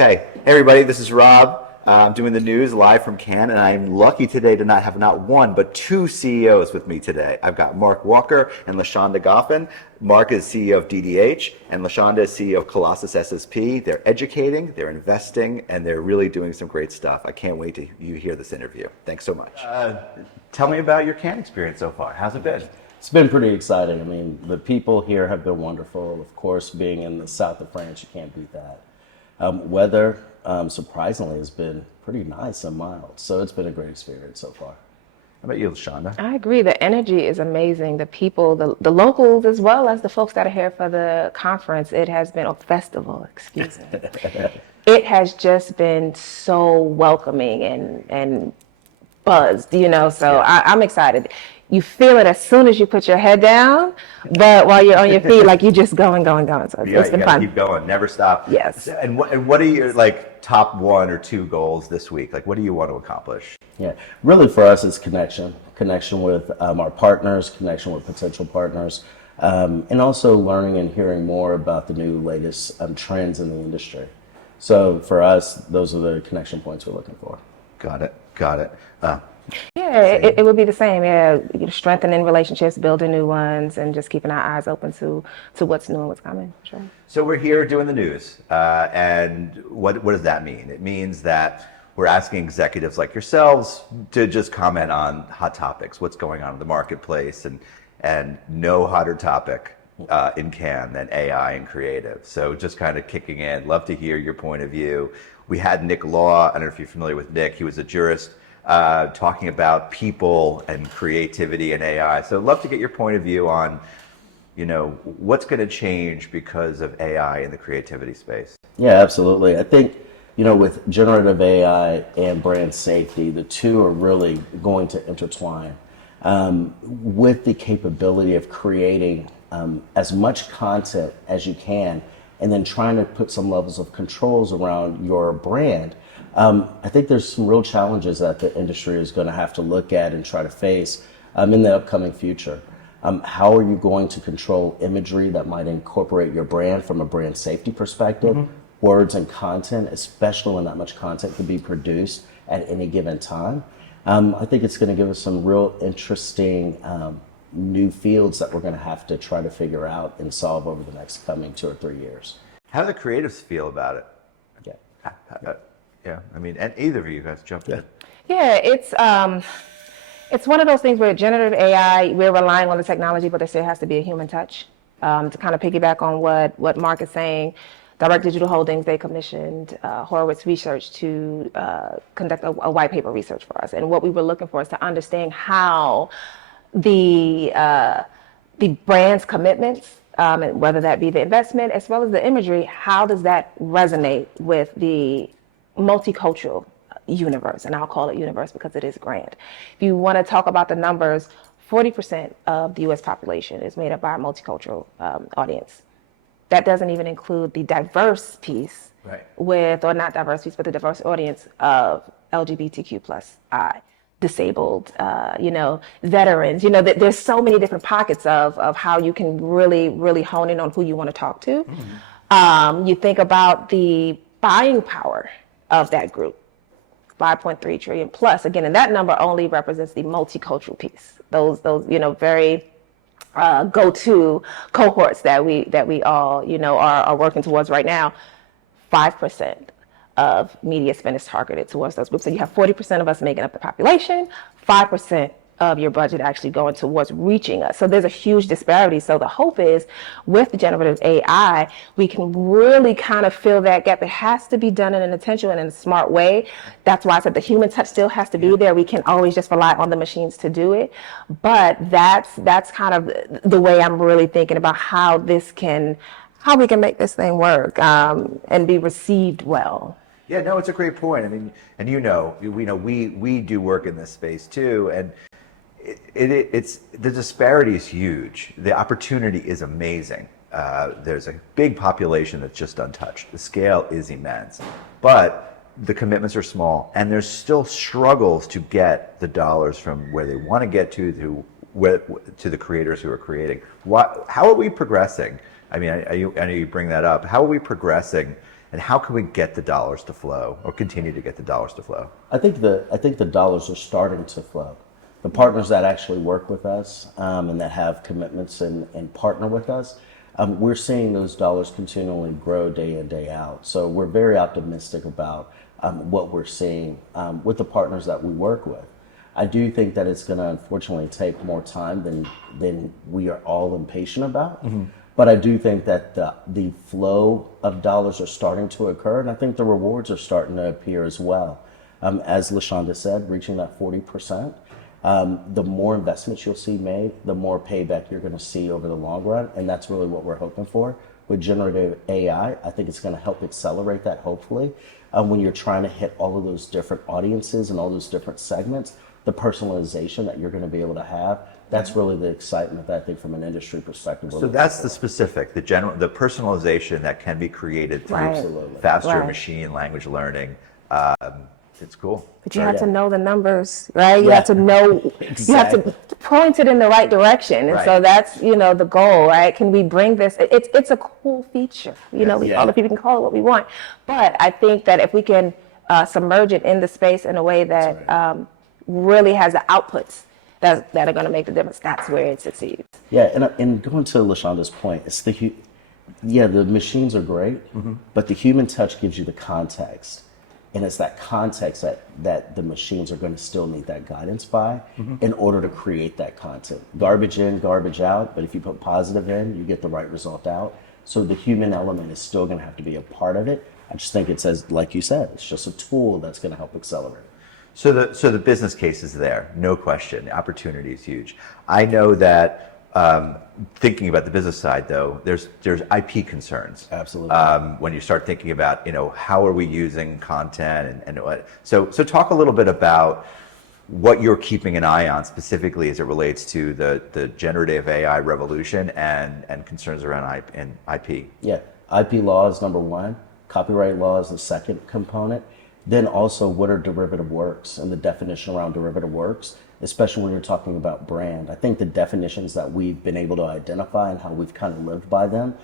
Okay, hey everybody, this is Rob. I'm doing the news live from Cannes, and I'm lucky today to not have not one, but two CEOs with me today. I've got Mark Walker and Lashawnda Goffin. Mark is CEO of DDH, and Lashawnda is CEO of Colossus SSP. They're educating, they're investing, and they're really doing some great stuff. I can't wait to you hear this interview. Thanks so much. Tell me about your Cannes experience so far. How's it been? It's been pretty exciting. I mean, the people here have been wonderful. Of course, being in the south of France, you can't beat that. Weather, surprisingly, has been pretty nice and mild. So it's been a great experience so far. How about you, Lashawnda? I agree. The energy is amazing. The people, the locals, as well as the folks that are here for the conference. It has been a festival, excuse me. It has just been so welcoming and buzzed, so I'm excited. You feel it as soon as you put your head down, but while you're on your feet, like you're just going. So it's been fun. Keep going, never stop. Yes. And what are your top 1 or 2 goals this week? What do you want to accomplish? Yeah, really for us, it's connection with our partners, connection with potential partners, and also learning and hearing more about the new latest trends in the industry. So for us, those are the connection points we're looking for. Got it. Yeah, it would be the same. Yeah, strengthening relationships, building new ones, and just keeping our eyes open to what's new and what's coming. Sure. So we're here doing the news, and what does that mean? It means that we're asking executives like yourselves to just comment on hot topics, what's going on in the marketplace, and no hotter topic in Cannes than AI and creative. So just kind of kicking in, love to hear your point of view. We had Nick Law, I don't know if you're familiar with Nick, he was a jurist, talking about people and creativity and AI. So I'd love to get your point of view on, what's going to change because of AI in the creativity space. Yeah, absolutely. I think, with generative AI and brand safety, the two are really going to intertwine with the capability of creating as much content as you can, and then trying to put some levels of controls around your brand. I think there's some real challenges that the industry is going to have to look at and try to face in the upcoming future. How are you going to control imagery that might incorporate your brand from a brand safety perspective? Mm-hmm. Words and content, especially when that much content can be produced at any given time. I think it's going to give us some real interesting new fields that we're going to have to try to figure out and solve over the next coming 2 or 3 years. How do the creatives feel about it? Yeah. Yeah, and either of you guys jump in. Yeah, it's one of those things where generative AI, we're relying on the technology, but there still has to be a human touch. To kind of piggyback on what Mark is saying, Direct Digital Holdings, they commissioned Horowitz Research to conduct a white paper research for us. And what we were looking for is to understand how the brand's commitments, whether that be the investment as well as the imagery, how does that resonate with the multicultural universe? And I'll call it universe because it is grand. If you want to talk about the numbers, 40% of the U.S. population is made up by a multicultural audience. That doesn't even include the diverse piece, right, or not diverse piece, but the diverse audience of LGBTQ+I, disabled, veterans. There's so many different pockets of how you can really, really hone in on who you want to talk to. Mm-hmm. You think about the buying power of that group, 5.3 trillion plus. Again, and that number only represents the multicultural piece. Those very go-to cohorts that we all are working towards right now. 5% of media spend is targeted towards those groups. So you have 40% of us making up the population, 5% of your budget actually going towards reaching us. So there's a huge disparity. So the hope is with the generative AI, we can really kind of fill that gap. It has to be done in an intentional and in a smart way. That's why I said the human touch still has to be there. We can't always just rely on the machines to do it. But that's kind of the way I'm really thinking about how we can make this thing work and be received well. Yeah, no, it's a great point. I mean, and we do work in this space too, and it's the disparity is huge. The opportunity is amazing. There's a big population that's just untouched. The scale is immense, but the commitments are small, and there's still struggles to get the dollars from where they want to get to the creators who are creating. How are we progressing? I mean, I know you bring that up. How are we progressing and how can we get the dollars to flow or continue to get the dollars to flow? I think the dollars are starting to flow. The partners that actually work with us and that have commitments and partner with us, we're seeing those dollars continually grow day in, day out. So we're very optimistic about what we're seeing with the partners that we work with. I do think that it's going to unfortunately take more time than we are all impatient about. But I do think that the flow of dollars are starting to occur, and I think the rewards are starting to appear as well. As Lashawnda said, reaching that 40%, the more investments you'll see made, the more payback you're going to see over the long run, and that's really what we're hoping for. With generative AI, I think it's going to help accelerate that, hopefully. When you're trying to hit all of those different audiences and all those different segments, the personalization that you're going to be able to have, that's really the excitement that I think from an industry perspective. So that's the specific, the personalization that can be created through faster machine language learning. It's cool. But you have to know the numbers, right? You have to know, you have to point it in the right direction. And so that's, the goal, right? Can we bring this? It's a cool feature. We all people can call it what we want. But I think that if we can submerge it in the space in a way that really has the outputs that are going to make the difference, that's where it succeeds. Yeah, and going to Lashawnda's point, it's the machines are great, but the human touch gives you the context. And it's that context that the machines are going to still need that guidance by in order to create that content. Garbage in, garbage out, but if you put positive in, you get the right result out. So the human element is still going to have to be a part of it. I just think it says, like you said, it's just a tool that's going to help accelerate. So the business case is there, no question. The opportunity is huge. I know that thinking about the business side, though, there's IP concerns. Absolutely. When you start thinking about, how are we using content and what. So talk a little bit about what you're keeping an eye on specifically as it relates to the generative AI revolution and concerns around IP. Yeah, IP law is number one. Copyright law is the second component. Then also, what are derivative works and the definition around derivative works, especially when you're talking about brand. I think the definitions that we've been able to identify and how we've kind of lived by them,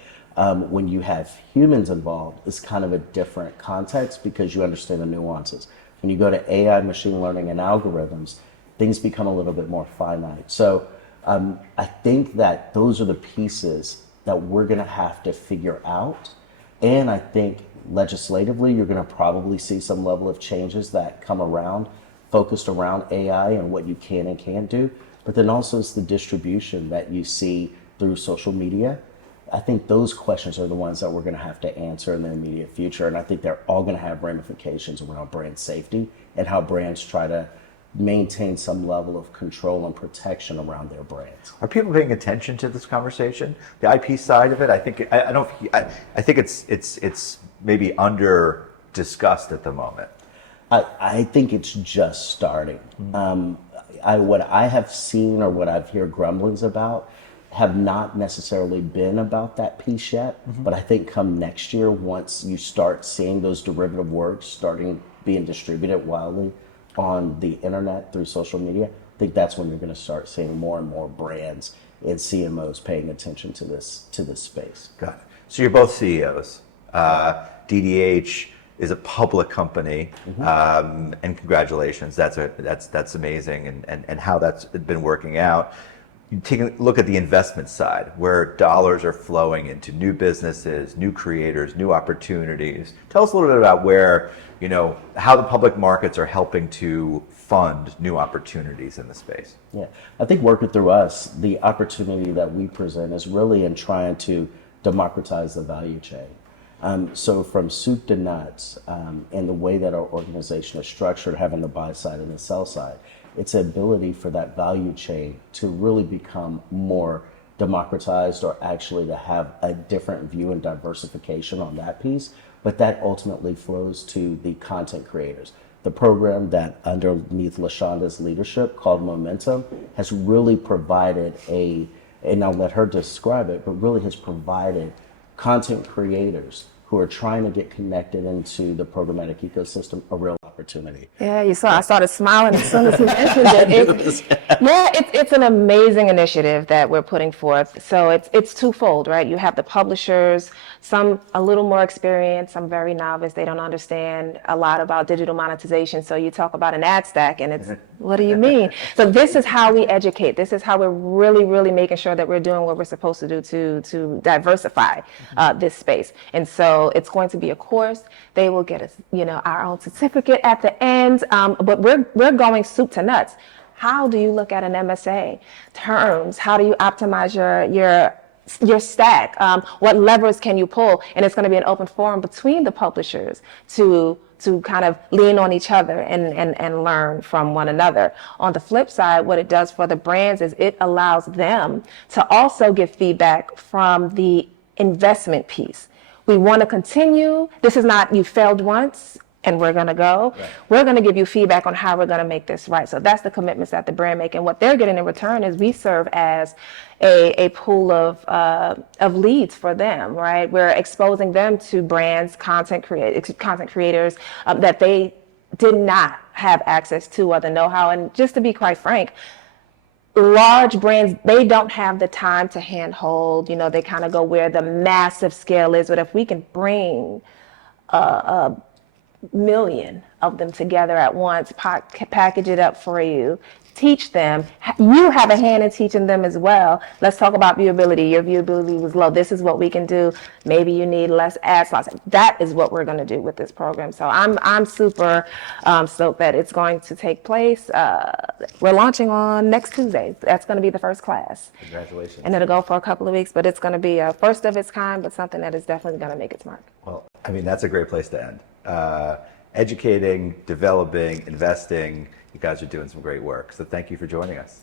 when you have humans involved, is kind of a different context because you understand the nuances. When you go to AI, machine learning, and algorithms, things become a little bit more finite. So I think that those are the pieces that we're going to have to figure out. And I think legislatively, you're going to probably see some level of changes that come around, focused around AI and what you can and can't do. But then also it's the distribution that you see through social media. I think those questions are the ones that we're going to have to answer in the immediate future. And I think they're all going to have ramifications around brand safety and how brands try to maintain some level of control and protection around their brands. Are people paying attention to this conversation? The IP side of it, I think I think it's maybe under discussed at the moment. I think it's just starting. What I have seen or what I've heard grumblings about have not necessarily been about that piece yet. But I think come next year, once you start seeing those derivative works starting being distributed wildly on the internet through social media, I think that's when you're going to start seeing more and more brands and CMOs paying attention to this space. Got it. So you're both CEOs. DDH is a public company, and congratulations. That's amazing, and how that's been working out. You take a look at the investment side, where dollars are flowing into new businesses, new creators, new opportunities. Tell us a little bit about where, how the public markets are helping to fund new opportunities in the space. Yeah, I think working through us, the opportunity that we present is really in trying to democratize the value chain. So from soup to nuts, and the way that our organization is structured, having the buy side and the sell side, it's the ability for that value chain to really become more democratized, or actually to have a different view and diversification on that piece. But that ultimately flows to the content creators. The program that underneath Lashawnda's leadership called Momentum has really provided and I'll let her describe it, but really has provided content creators who are trying to get connected into the programmatic ecosystem a real opportunity. Yeah, you saw. I started smiling as soon as he mentioned it. It's an amazing initiative that we're putting forth. So it's twofold, right? You have the publishers, some a little more experienced, some very novice. They don't understand a lot about digital monetization. So you talk about an ad stack, and it's what do you mean? So this is how we educate. This is how we're really, really making sure that we're doing what we're supposed to do to diversify this space. And so it's going to be a course. They will get us, our own certificate at the end. But we're going soup to nuts. How do you look at an MSA? Terms. How do you optimize your stack? What levers can you pull? And it's going to be an open forum between the publishers to kind of lean on each other and learn from one another. On the flip side, what it does for the brands is it allows them to also give feedback from the investment piece. We want to continue. This is not you failed once and we're going to go. Right. We're going to give you feedback on how we're going to make this right. So that's the commitments that the brand make. And what they're getting in return is we serve as a pool of leads for them, right? We're exposing them to brands, content creators that they did not have access to or the know-how. And just to be quite frank, large brands, they don't have the time to handhold, they kind of go where the massive scale is. But if we can bring a million of them together at once, package it up for you, teach them. You have a hand in teaching them as well. Let's talk about viewability. Your viewability was low. This is what we can do. Maybe you need less ad slots. That is what we're going to do with this program. So I'm super stoked that it's going to take place. We're launching on next Tuesday. That's going to be the first class. Congratulations. And it'll go for a couple of weeks, but it's going to be a first of its kind, but something that is definitely going to make its mark. Well, I mean, that's a great place to end. Educating, developing, investing. You guys are doing some great work. So thank you for joining us.